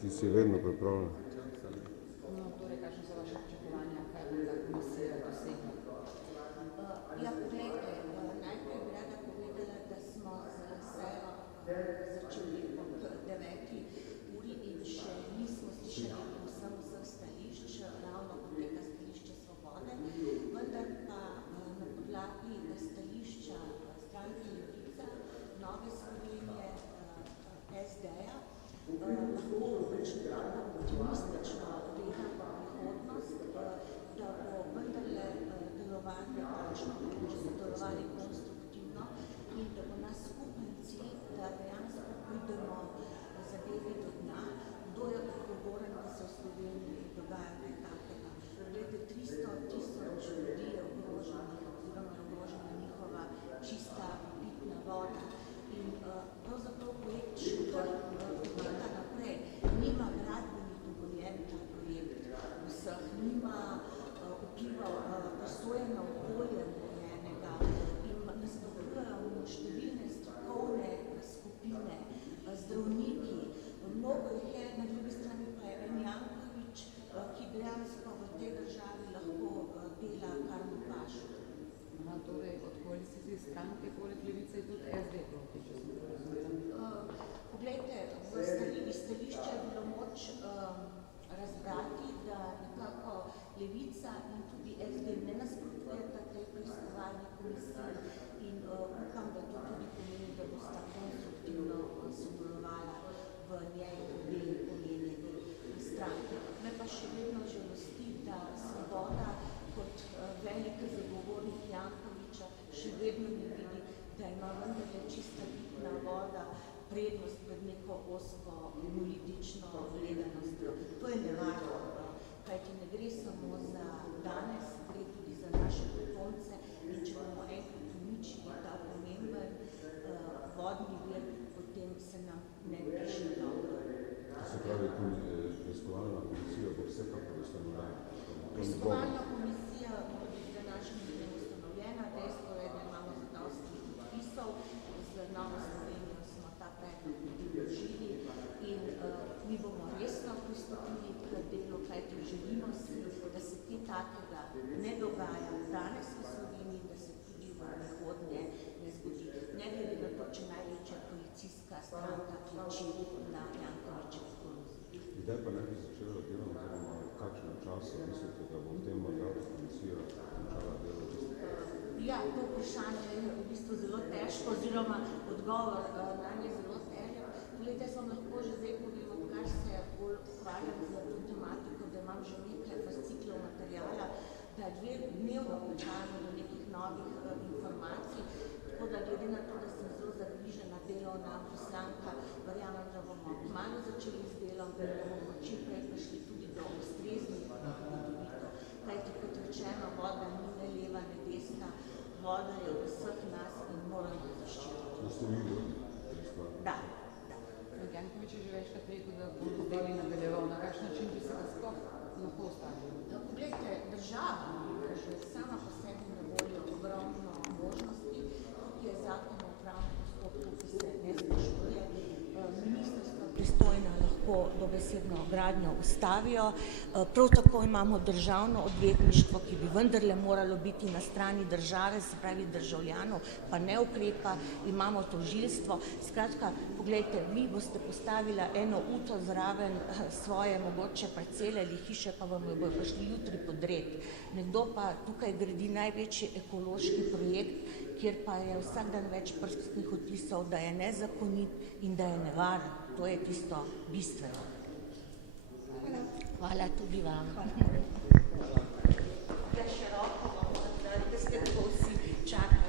Ti si vedno pripravljen. No, torej, kakšne so vaše pričakovanja, kaj bo ta komisija dosegla? Ja, poglejte, najprej bi rada povedala, da smo sejo začeli ob 9. uri in še nismo slišali povsem vseh stališč, ravno poteka stališče Svobode, vendar pa na podlagi stališča stranke Levica, Nove Slovenije, SD-ja, lahko optimistično gledam v prihodnost, da bo vendarle delovanje takšno, kot bomo sodelovali konstruktivno in da bo naš skupen cilj, da dejansko pridemo zadevi do dna, kdo je odgovoren, da se v Sloveniji dogaja kaj takega. Glede 300 000 ljudi je ogroženih oziroma ogrožena njihova čista pitna voda. In pravzaprav projekt Šutor poteka naprej. Nima gradbenih dovoljenj ta projekt vseh, nima vplivov presoje na okolje narejenega in nasprotujejo mu številne strokovne skupine, zdravniki. Mnogo jih je, na drugi strani pa je en Janković, ki dejansko v tej državi lahko dela, kar mu paše. Aha, torej, od koalicijske stranke, poleg Levice je tudi SD proti, če sem to razumela. Poglejte, iz stališča je bilo moč razbrati, da nekako Levica in tudi SD ne nasprotujeta tej preiskovalni komisiji in upam, da to tudi pomeni, da bosta konstruktivno sodelovala v njej obe omenjeni stranki. Me pa še vedno žalosti, da Svoboda kot veliki zagovornik Jankovića še vedno ne vidi, da ima vendarle čista pitna voda prednost pred neko osko politično gledanostjo. To je nevarno, kajti ne gre samo za danes, gre tudi za naše potomce in če bomo enkrat uničili ta pomemben vodni vir, potem se nam ne piše dobro. Se pravi, preiskovalna komisija bo vsekakor ustanovljena. Preiskovalna komisija bo tudi za našim dnem ustanovljena, dejstvo je, da imamo zadosti podpisov, z Novo Slovenijo smo ta predlog tudi vložili in mi bomo resno pristopili k delu, kajti želimo si, da se kaj takega ne dogaja danes v Sloveniji, da se tudi v prihodnje ne zgodi. Ne glede na to, če največja policijska stranka kriči na Jankovićevo koruzo. Kdaj pa ne bi začela delo, oziroma v kakšnem času mislite, da bo v tem mandatu komisija končala delo? Ja, to vprašanje je v bistvu zelo težko, oziroma odgovor na nje zelo težek. Poglejte, jaz vam lahko že zdaj povem, odkar se bolj ukvarjam z to tematiko, da imam že nekaj fasciklov materijala, da dnevno prihajamo do nekih novih informacij, tako da glede na to, da sem zelo zagrižena delovna poslanka, verjamem, da bomo malo začeli z delom, da bomo čim prej prišli tudi do ustreznih ugotovitev. Kajti, kot rečeno, voda ni ne leva, ne desna, voda je od vseh nas in moramo zaščititi. To ste vi vodili? Da. Janković je že večkrat rekel, da bo deli nadaljeval. Na kakšen način bi se ga sploh lahko ustavili? Poglejte, država je že sama po sebi na voljo ogromno možnosti. Tukaj je zakon o upravnem postopku, ki se ne spoštuje. Ministrstvo pristojna lahko dobesedno gradnjo ustavijo. Prav tako imamo državno odvetništvo, ki bi vendarle moralo biti na strani države, se pravi državljanov, pa ne ukrepa. Imamo tožilstvo. Skratka, poglejte, vi boste postavila eno uto zraven svoje mogoče parcele ali hiše, pa vam jo bojo prišli jutri podred. Nekdo pa tukaj gradi največji ekološki projekt, kjer pa je vsak dan več prstnih odtisov, da je nezakonit in da je nevaren. To je tisto bistveno. Hvala tudi vam. Da široko vam, da ste tako vsi čakali.